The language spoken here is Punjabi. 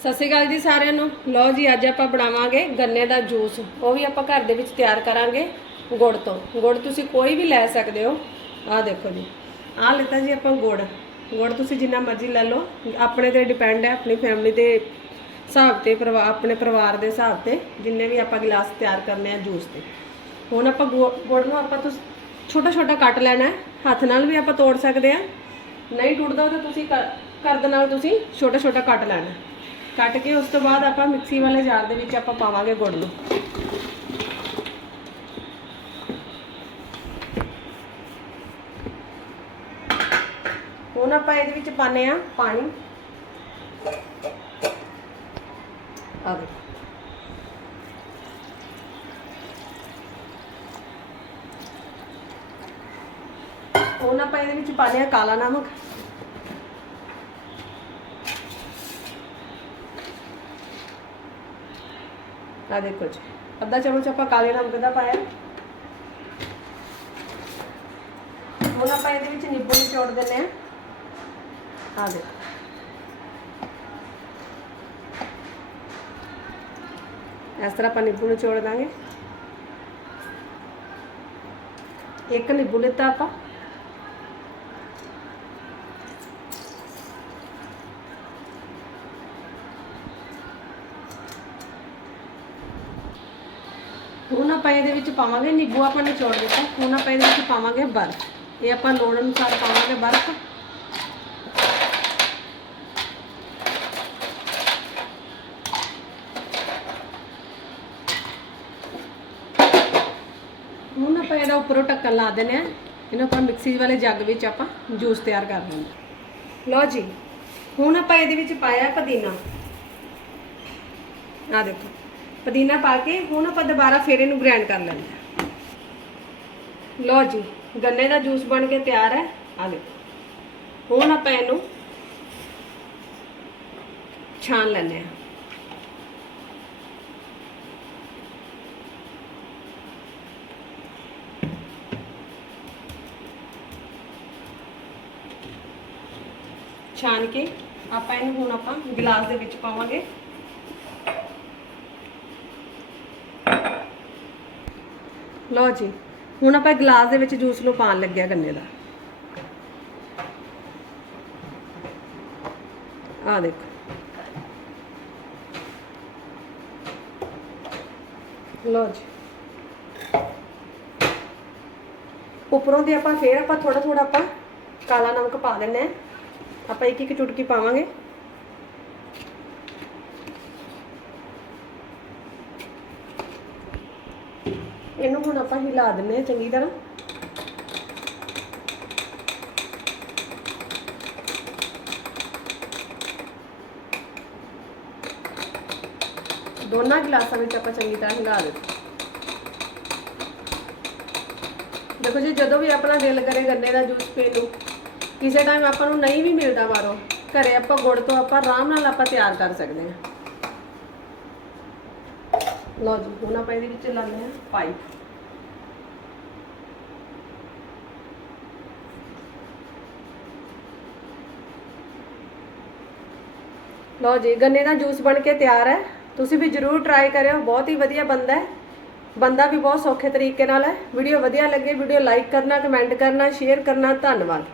ਸਤਿ ਸ਼੍ਰੀ ਅਕਾਲ ਜੀ ਸਾਰਿਆਂ ਨੂੰ। ਲਓ ਜੀ, ਅੱਜ ਆਪਾਂ ਬਣਾਵਾਂਗੇ ਗੰਨੇ ਦਾ ਜੂਸ। ਉਹ ਵੀ ਆਪਾਂ ਘਰ ਦੇ ਵਿੱਚ ਤਿਆਰ ਕਰਾਂਗੇ ਗੁੜ ਤੋਂ। ਗੁੜ ਤੁਸੀਂ ਕੋਈ ਵੀ ਲੈ ਸਕਦੇ ਹੋ। ਆਹ ਦੇਖੋ ਜੀ। ਆਹ ਲਿੱਤਾ ਜੀ ਆਪਾਂ ਗੁੜ। ਗੁੜ ਤੁਸੀਂ ਜਿੰਨਾ ਮਰਜ਼ੀ ਲੈ ਲਓ। ਆਪਣੇ ਤੇ ਡਿਪੈਂਡ ਹੈ, ਆਪਣੀ ਫੈਮਿਲੀ ਦੇ ਹਿਸਾਬ ਤੇ ਪਰਿਵਾਰ ਆਪਣੇ ਪਰਿਵਾਰ ਦੇ ਹਿਸਾਬ ਤੇ, ਜਿੰਨੇ ਵੀ ਆਪਾਂ ਗਿਲਾਸ ਤਿਆਰ ਕਰਨੇ ਆ ਜੂਸ ਦੇ। ਹੁਣ ਆਪਾਂ ਗੁ- ਗੁੜ ਨੂੰ ਆਪਾਂ ਤੁਸੀਂ ਛੋਟਾ ਛੋਟਾ ਕੱਟ ਲੈਣਾ ਹੈ। ਹੱਥ ਨਾਲ ਵੀ ਆਪਾਂ ਤੋੜ ਸਕਦੇ ਆ ਨਹੀਂ ਟੁੱਟਦਾ ਤਾਂ ਤੁਸੀਂ ਕਰ- ਦੇ ਨਾਲ ਤੁਸੀਂ ਛੋਟਾ ਛੋਟਾ ਕੱਟ ਲੈਣਾ ਕੱਟ ਕੇ ਉਸ ਤੋਂ ਬਾਅਦ ਆਪਾਂ ਮਿਕਸੀ ਵਾਲੇ ਜਾਰ ਦੇ ਵਿੱਚ ਆਪਾਂ ਪਾਵਾਂਗੇ ਗੁੜ ਨੂੰ। ਹੁਣ ਆਪਾਂ ਇਹਦੇ ਵਿੱਚ ਪਾਣੇ ਆ ਪਾਣੀ। ਆ ਦੇਖੋ। ਹੁਣ ਆਪਾਂ ਇਹਦੇ ਵਿੱਚ ਪਾਣੇ ਆ ਕਾਲਾ ਨਮਕ। ਆ ਦੇਖੋ ਜੀ। ਅੱਧਾ ਚਮਚ ਆਪਾਂ ਕਾਲੇ ਨਮਕ ਦਾ ਪਾਇਆ। ਹੁਣ ਆਪਾਂ ਇਹਦੇ ਵਿੱਚ ਨਿੰਬੂ ਨਿਚੋੜ ਦਿੰਦੇ ਆ ਆ ਦੇਖੋ। ਇਸ ਤਰ੍ਹਾਂ ਆਪਾਂ ਨਿੰਬੂ ਨਿਚੋੜ ਦਾਂਗੇ। ਇੱਕ ਨਿੰਬੂ ਲਿੱਤਾ ਆਪਾਂ। ਹੁਣ ਆਪਾਂ ਇਹਦੇ ਵਿੱਚ ਪਾਵਾਂਗੇ ਨਿੰਬੂ, ਆਪਾਂ ਨੇ ਨਿਚੋੜ ਦਿੱਤਾ। ਹੁਣ ਆਪਾਂ ਇਹਦੇ ਵਿੱਚ ਪਾਵਾਂਗੇ ਬਰਫ਼। ਇਹ ਆਪਾਂ ਲੋੜ ਅਨੁਸਾਰ ਪਾਵਾਂਗੇ ਬਰਫ਼। ਹੁਣ ਆਪਾਂ ਇਹਦਾ ਉੱਪਰੋਂ ਢੱਕਣ ਲਾ ਦਿੰਦੇ ਆ ਇਹਨੂੰ ਆਪਾਂ ਮਿਕਸੀ ਵਾਲੇ ਜੱਗ ਵਿੱਚ ਆਪਾਂ ਜੂਸ ਤਿਆਰ ਕਰ ਲਾਂਗੇ ਲਓ ਜੀ, ਹੁਣ ਆਪਾਂ ਇਹਦੇ ਵਿੱਚ ਪਾਇਆ ਪੁਦੀਨਾ। ਆ ਦੇਖੋ। ਪੁਦੀਨਾ ਪਾ ਕੇ ਹੁਣ ਆਪਾਂ ਦੁਬਾਰਾ ਫੇਰ ਇਹਨੂੰ ਗ੍ਰਾਈਂਡ ਕਰ ਲੈਂਦੇ ਹਾਂ। ਲਓ ਜੀ, ਗੰਨੇ ਦਾ ਜੂਸ ਬਣ ਕੇ ਤਿਆਰ ਹੈ। ਆ ਦੇਖੋ। ਹੁਣ ਆਪਾਂ ਇਹਨੂੰ ਛਾਣ ਲੈਂਦੇ ਹਾਂ। ਛਾਣ ਕੇ ਆਪਾਂ ਇਹਨੂੰ ਹੁਣ ਆਪਾਂ ਗਲਾਸ ਦੇ ਵਿੱਚ ਪਾਵਾਂਗੇ। ਲਓ ਜੀ, ਹੁਣ ਆਪਾਂ ਗਲਾਸ ਦੇ ਵਿੱਚ ਜੂਸ ਨੂੰ ਪਾਣ ਲੱਗਿਆ ਗੰਨੇ ਦਾ। ਆ ਦੇਖੋ। ਲਓ ਜੀ। ਉੱਪਰੋਂ ਦੀ ਆਪਾਂ ਫੇਰ ਆਪਾਂ ਥੋੜਾ ਥੋੜਾ ਆਪਾਂ ਕਾਲਾ ਨਮਕ ਪਾ ਦਿੰਨੇ ਆ ਆਪਾਂ ਇੱਕ ਇੱਕ ਚੁਟਕੀ ਪਾਵਾਂਗੇ। ਇਹਨੂੰ ਹੁਣ ਆਪਾਂ ਹਿਲਾ ਦਿੰਨੇ ਆ ਚੰਗੀ ਤਰ੍ਹਾਂ। ਦੋਨਾਂ ਗਲਾਸਾਂ ਵਿੱਚ ਆਪਾਂ ਚੰਗੀ ਤਰ੍ਹਾਂ ਹਿਲਾ ਦਿੱਤਾ ਦੇਖੋ ਜੀ, ਜਦੋਂ ਵੀ ਆਪਣਾ ਦਿਲ ਕਰੇ ਗੰਨੇ ਦਾ ਜੂਸ ਪੀਣ ਨੂੰ ਕਿਸੇ ਟਾਈਮ ਆਪਾਂ ਨੂੰ ਨਹੀਂ ਵੀ ਮਿਲਦਾ ਬਾਹਰੋਂ, ਘਰੇ ਆਪਾਂ ਗੁੜ ਤੋਂ ਆਪਾਂ ਆਰਾਮ ਨਾਲ ਆਪਾਂ ਤਿਆਰ ਕਰ ਸਕਦੇ ਹਾਂ। ਲਓ ਜੀ, ਹੁਣ ਆਪਾਂ ਇਹਦੇ ਵਿੱਚ ਲਾਉਂਦੇ ਹਾਂ ਪਾਈਪ। ਲਓ ਜੀ, ਗੰਨੇ ਦਾ ਜੂਸ ਬਣ ਕੇ ਤਿਆਰ ਹੈ। ਤੁਸੀਂ ਵੀ ਜਰੂਰ ਟਰਾਈ ਕਰਿਓ, ਬਹੁਤ ਹੀ ਵਧੀਆ ਬੰਦਾ ਹੈ। ਬੰਦਾ ਵੀ ਬਹੁਤ ਸੌਖੇ ਤਰੀਕੇ ਨਾਲ ਹੈ। ਵੀਡੀਓ ਵਧੀਆ ਲੱਗੇ, ਵੀਡੀਓ ਲਾਈਕ ਕਰਨਾ ਕਮੈਂਟ ਕਰਨਾ ਸ਼ੇਅਰ ਕਰਨਾ, ਧੰਨਵਾਦ।